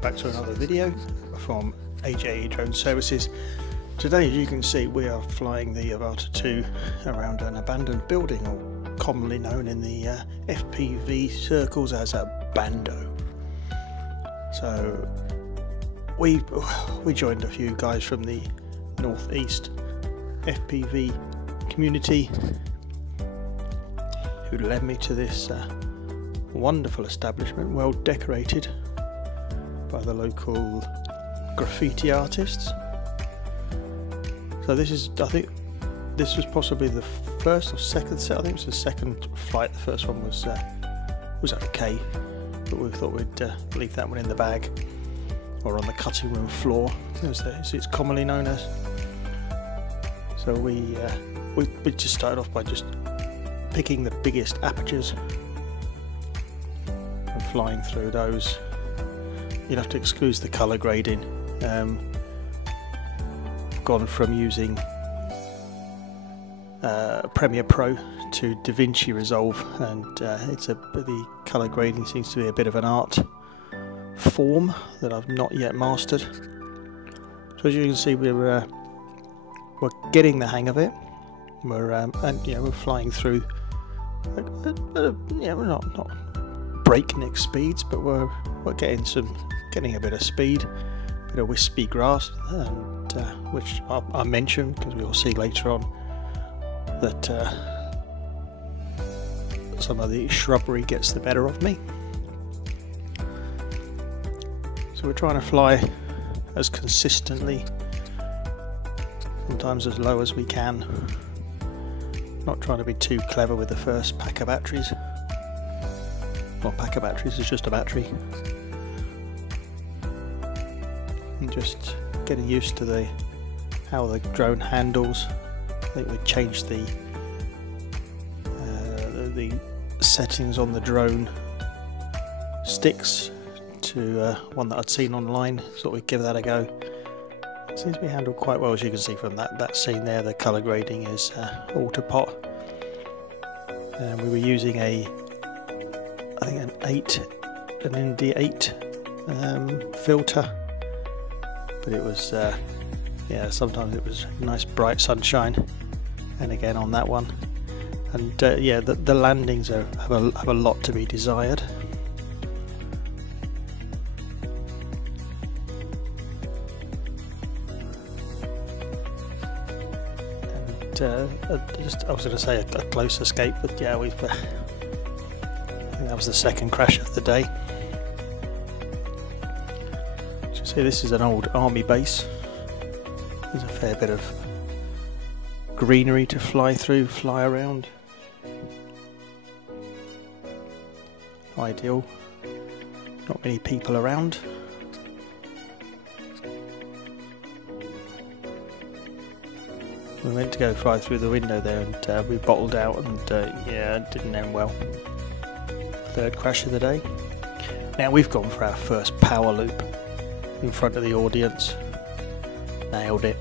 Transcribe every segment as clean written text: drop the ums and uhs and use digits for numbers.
welcome back to another video from AJE Drone Services. Today, as you can see, we are flying the Avata 2 around an abandoned building, or commonly known in the FPV circles as a Bando. So we joined a few guys from the northeast FPV community who led me to this wonderful establishment, well decorated by the local graffiti artists. So this is, I think this was possibly the first or second set. I think it was the second flight. The first one was okay, but we thought we'd leave that one in the bag or on the cutting room floor, as it's commonly known as. So we just started off by just picking the biggest apertures and flying through those. You'll have to exclude the colour grading. I've gone from using Premiere Pro to DaVinci Resolve, and the colour grading seems to be a bit of an art form that I've not yet mastered. So as you can see, we're getting the hang of it. We're flying through. We're not breakneck speeds, but we're getting a bit of speed, a bit of wispy grass, and which I mentioned because we will see later on that some of the shrubbery gets the better of me. So we're trying to fly as consistently, sometimes as low as we can. Not trying to be too clever with the first pack of batteries. Well, pack of batteries is just a battery. And just getting used to how the drone handles. I think we changed the settings on the drone sticks to one that I'd seen online. Thought we'd give that a go. It seems to be handled quite well, as you can see from that scene there. The colour grading is auto pot, and we were using an ND8 filter, but it was sometimes it was nice bright sunshine, and again on that one, and the landings have a lot to be desired. I was going to say a close escape, but yeah, I think that was the second crash of the day. As you see, this is an old army base. There's a fair bit of greenery to fly through, fly around. Ideal. Not many people around. We went to go fly through the window there, and we bottled out, and it didn't end well. Third crash of the day. Now we've gone for our first power loop in front of the audience. Nailed it.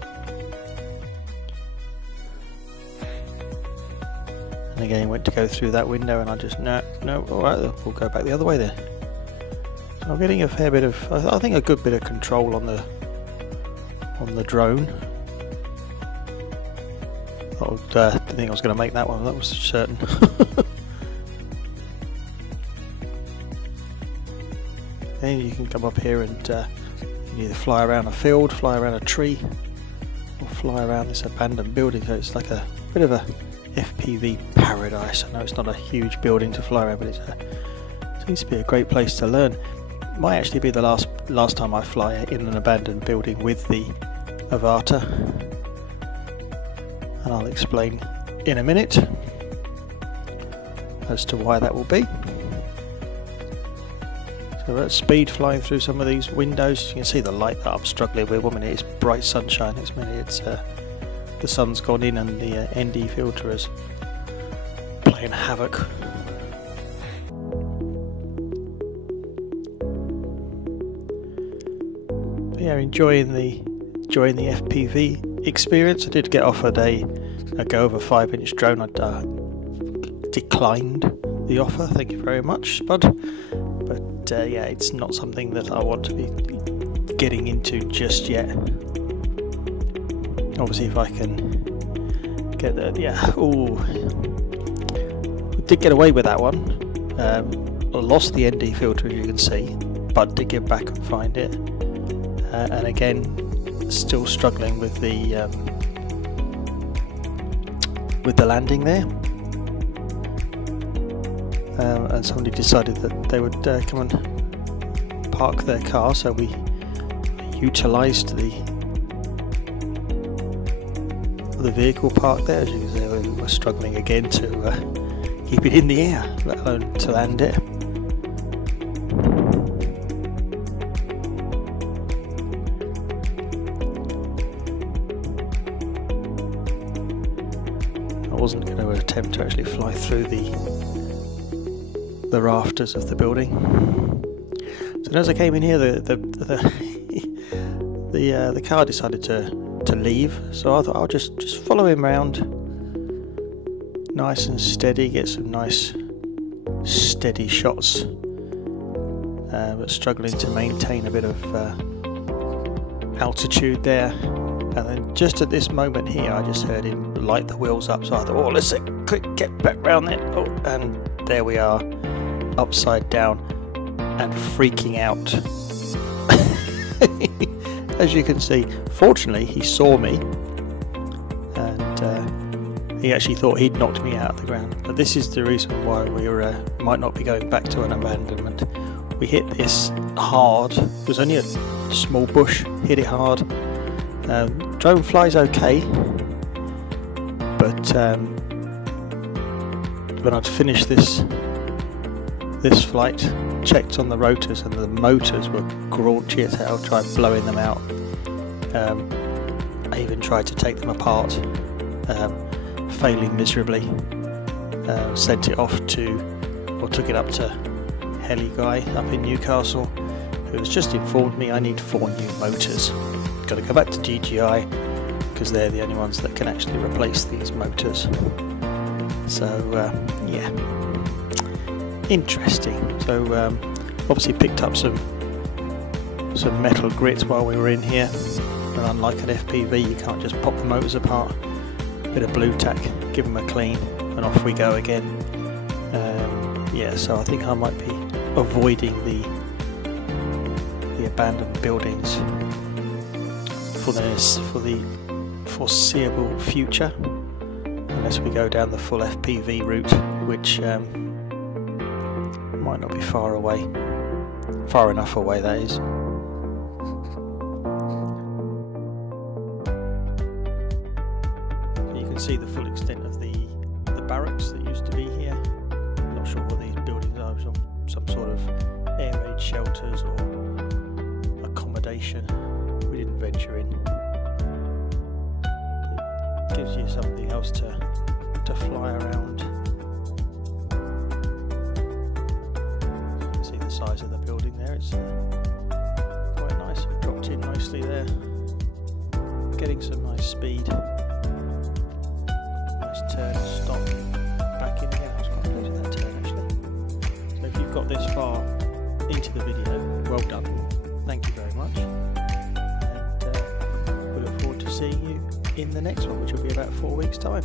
And again, went to go through that window, and I just no. Alright, we'll go back the other way then. So I'm getting a fair bit of, I think, a good bit of control on the drone. Didn't think I was going to make that one, that was certain. And you can come up here and you can either fly around a field, fly around a tree, or fly around this abandoned building. So it's like a bit of a FPV paradise. I know it's not a huge building to fly around, but it seems to be a great place to learn. Might actually be the last time I fly in an abandoned building with the Avata, and I'll explain in a minute as to why that will be. So we're at speed flying through some of these windows. You can see the light that I'm struggling with. 1 minute it's bright sunshine, next minute it's the sun's gone in and the ND filter is playing havoc. But yeah, enjoying the FPV experience. I did get offered a go of a 5-inch drone. I declined the offer, thank you very much, Spud, but yeah, it's not something that I want to be getting into just yet. Obviously, if I can get that, yeah. Ooh, we did get away with that one. I lost the ND filter, as you can see, but did get back and find it. And again, still struggling with the landing there. And somebody decided that they would come and park their car, so we utilised the vehicle park there. As you can see, we were struggling again to keep it in the air, let alone to land it. I wasn't going to attempt to actually fly through the rafters of the building. So as I came in here, the car decided to leave. So I thought I'll just follow him around, nice and steady, get some nice steady shots, but struggling to maintain a bit of altitude there. And then just at this moment here, I just heard him light the wheels up. So I thought, oh, let's quick get back round there. Oh, and there we are, upside down and freaking out. As you can see, fortunately he saw me, and he actually thought he'd knocked me out of the ground. But this is the reason why we might not be going back to an abandonment. We hit this hard. It was only a small bush, hit it hard. Drone flies okay, but when I'd finished this flight, checked on the rotors, and the motors were graunchy as hell. Tried blowing them out. I even tried to take them apart, failing miserably. Sent it off to, or took it up to Heli guy up in Newcastle, who has just informed me I need 4 new motors. Got to go back to DJI because they're the only ones that can actually replace these motors. So yeah. Interesting. So obviously picked up some metal grit while we were in here, and unlike an FPV, you can't just pop the motors apart. Bit of blue tack, give them a clean, and off we go again. Yeah, so I think I might be avoiding the abandoned buildings for the foreseeable future, unless we go down the full FPV route, which might not be far enough away, that is. So you can see the full extent of the barracks that used to be here. I'm not sure what these buildings are, some sort of air raid shelters or accommodation. We didn't venture in. It gives you something else to fly around. Size of the building there, it's quite nice. It dropped in nicely there, getting some nice speed. Nice turn, stop, back in again. I was quite pleased with that turn actually. So if you've got this far into the video, well done, thank you very much, and we look forward to seeing you in the next one, which will be about 4 weeks' time.